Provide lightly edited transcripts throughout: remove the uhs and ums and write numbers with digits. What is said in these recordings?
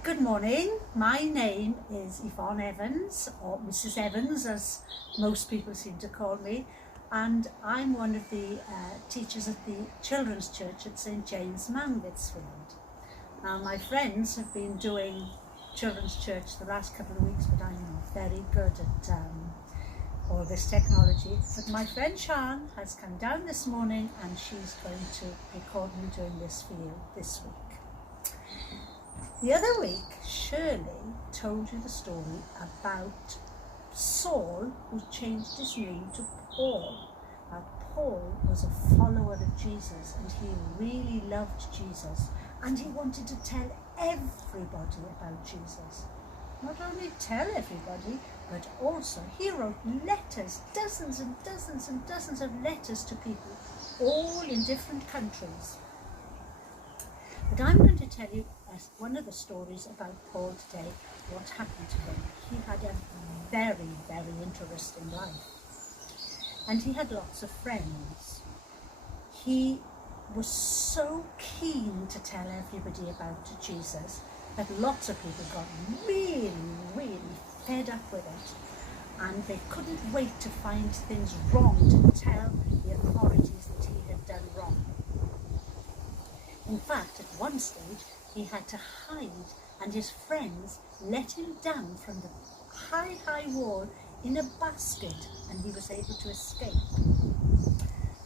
Good morning. My name is Yvonne Evans, or Mrs. Evans as most people seem to call me, and I'm one of the teachers at the Children's Church at St. James, Mangotsfield. Now my friends have been doing Children's Church the last couple of weeks, but I'm not very good at all this technology. But my friend Sian has come down this morning and she's going to record me doing this for you this week. The other week, Shirley told you the story about Saul, who changed his name to Paul. Now, Paul was a follower of Jesus and he really loved Jesus and he wanted to tell everybody about Jesus. Not only tell everybody, but also he wrote letters, dozens and dozens and dozens of letters to people, all in different countries. But I'm going to tell you one of the stories about Paul today, what happened to him. He had a very, very interesting life. And he had lots of friends. He was so keen to tell everybody about Jesus that lots of people got really, really fed up with it. And they couldn't wait to find things wrong to tell the authorities that he had done wrong. In fact, at one stage, he had to hide, and his friends let him down from the high, high wall in a basket, and he was able to escape.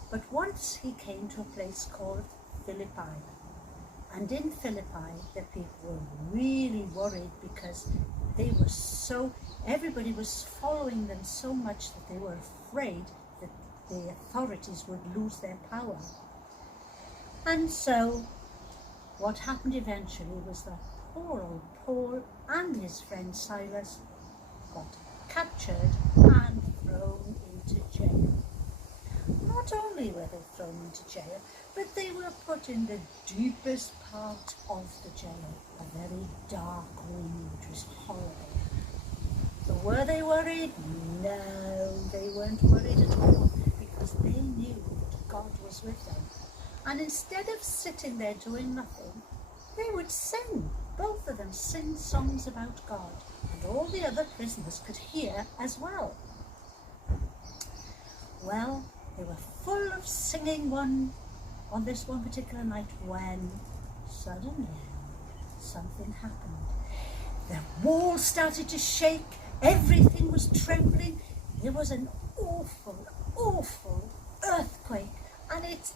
But once he came to a place called Philippi, and in Philippi, the people were really worried because everybody was following them so much that they were afraid that the authorities would lose their power. And so what happened eventually was that poor old Paul and his friend Silas got captured and thrown into jail. Not only were they thrown into jail, but they were put in the deepest part of the jail, a very dark room, which was horrible. So were they worried? No, they weren't worried at all, because they knew that God was with them. And instead of sitting there doing nothing, they would sing. Both of them sing songs about God, and all the other prisoners could hear as well. Well, they were full of singing on this one particular night when suddenly something happened. The wall started to shake, everything was trembling. There was an awful, awful earthquake, and it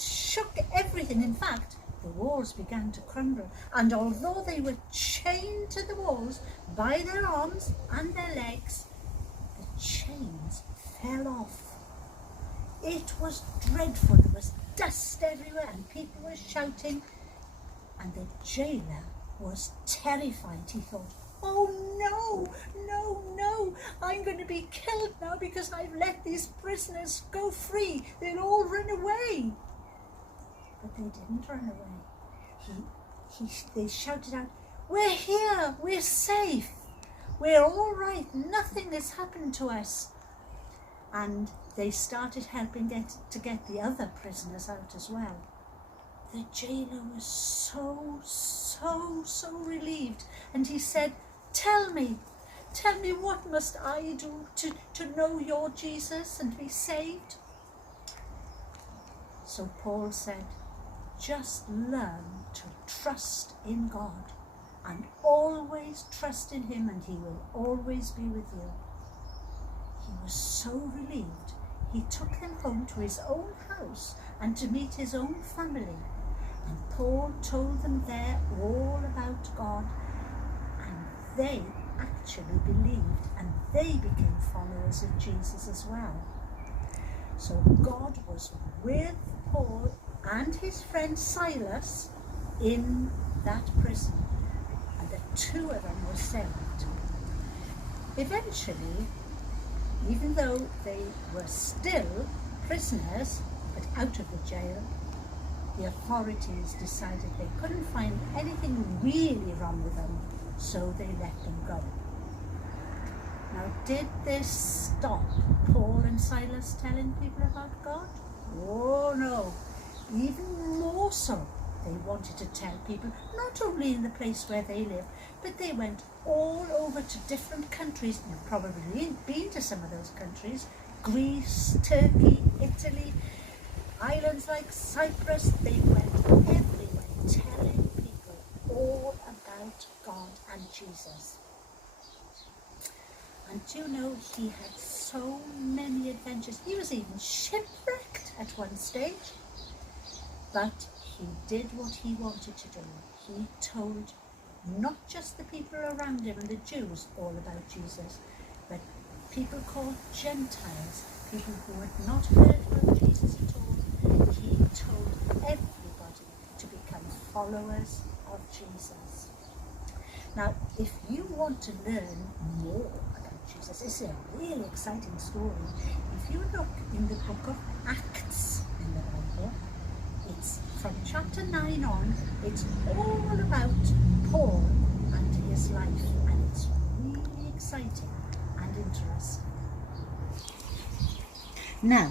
shook everything. In fact, the walls began to crumble, and although they were chained to the walls by their arms and their legs, the chains fell off. It was dreadful. There was dust everywhere and people were shouting, and the jailer was terrified. He thought, oh no, I'm going to be killed now because I've let these prisoners go free. They'll all run away. But they didn't run away. They shouted out, we're here, we're safe, we're all right, nothing has happened to us. And they started helping to get the other prisoners out as well. The jailer was so relieved, and he said, tell me, what must I do to know your Jesus and be saved? So Paul said, just learn to trust in God and always trust in him, and he will always be with you. He was so relieved. He took them home to his own house and to meet his own family. And Paul told them there all about God, and they actually believed, and they became followers of Jesus as well. So God was with Paul and his friend Silas in that prison, and the two of them were saved. Eventually, even though they were still prisoners, but out of the jail, the authorities decided they couldn't find anything really wrong with them, so they let them go. Now, did this stop Paul and Silas telling people about God? Oh no, even more so. they wanted to tell people, not only in the place where they live, but they went all over to different countries. You've probably been to some of those countries: Greece, Turkey, Italy, islands like Cyprus. They went everywhere telling people all about God and Jesus. And do you know, he had so many adventures. He was even shipwrecked at one stage. But he did what he wanted to do. He told not just the people around him and the Jews all about Jesus, but people called Gentiles, people who had not heard about Jesus at all. He told everybody to become followers of Jesus. Now, if you want to learn more about Jesus, it's a really exciting story. If you look in the book of Acts in the Bible, it's from chapter 9 on, it's all about Paul and his life, and it's really exciting and interesting. Now,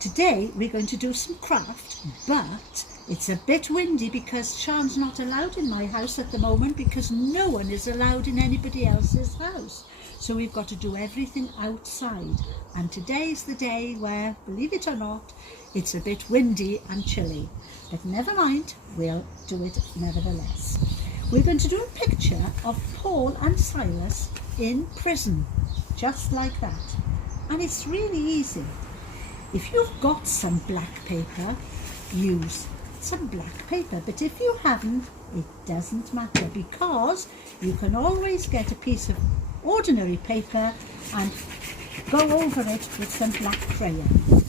today we're going to do some craft, but it's a bit windy because Sean's not allowed in my house at the moment, because no one is allowed in anybody else's house. So we've got to do everything outside. And today's the day where, believe it or not, it's a bit windy and chilly. But never mind, we'll do it nevertheless. We're going to do a picture of Paul and Silas in prison, just like that. And it's really easy. If you've got some black paper, use some black paper. But if you haven't, it doesn't matter, because you can always get a piece of ordinary paper and go over it with some black crayon.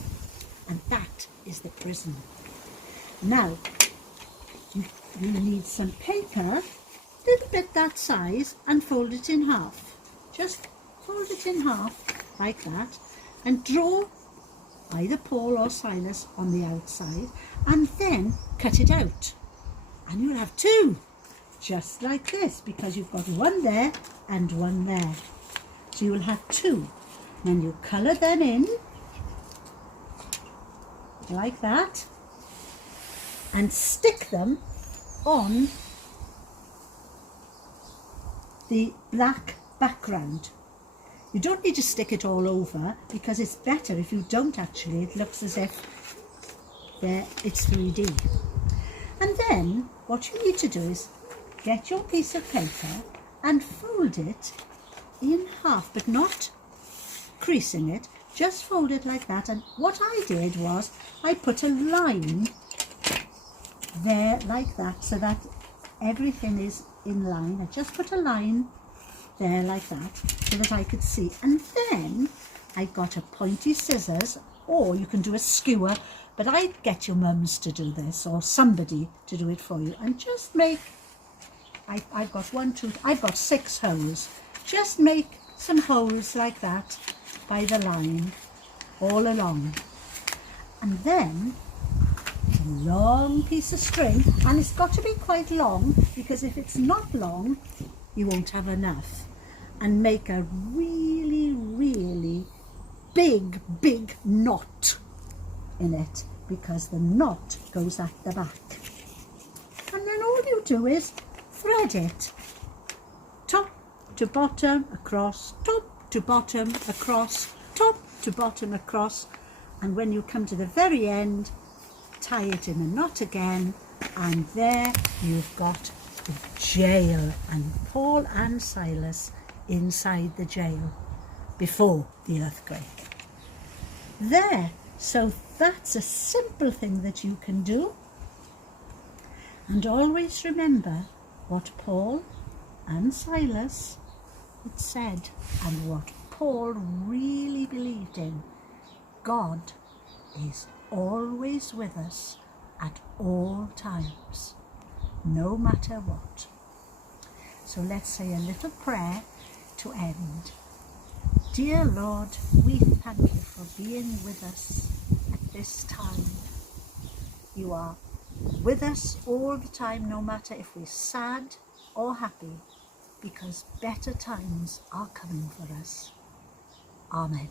And that is the prison. Now, you need some paper, a little bit that size, and fold it in half. Just fold it in half like that, and draw either Paul or Silas on the outside, and then cut it out. And you'll have two, just like this, because you've got one there and one there. So you'll have two. Then you colour them in, like that, and stick them on the black background. You don't need to stick it all over, because it's better if you don't actually. It looks as if it's 3D. And then what you need to do is get your piece of paper and fold it in half, but not creasing it, just fold it like that. And what I did was I put a line there like that, so that everything is in line. I just put a line there like that, so that I could see. And then I got a pointy scissors, or you can do a skewer, but I'd get your mums to do this, or somebody to do it for you, and just make, I've got 6 holes. Just make some holes like that by the line all along. And then a long piece of string, and it's got to be quite long, because if it's not long you won't have enough. And make a really, really big knot in it, because the knot goes at the back. And then all you do is thread it top to bottom across, top to bottom across, top to bottom across, and when you come to the very end, tie it in a knot again, and there you've got the jail, and Paul and Silas inside the jail before the earthquake. There, so that's a simple thing that you can do. And always remember what Paul and Silas had said, and what Paul really believed in. God is always with us at all times, no matter what. So let's say a little prayer to end. Dear Lord, we thank you for being with us at this time. You are with us all the time, no matter if we're sad or happy, because better times are coming for us. Amen.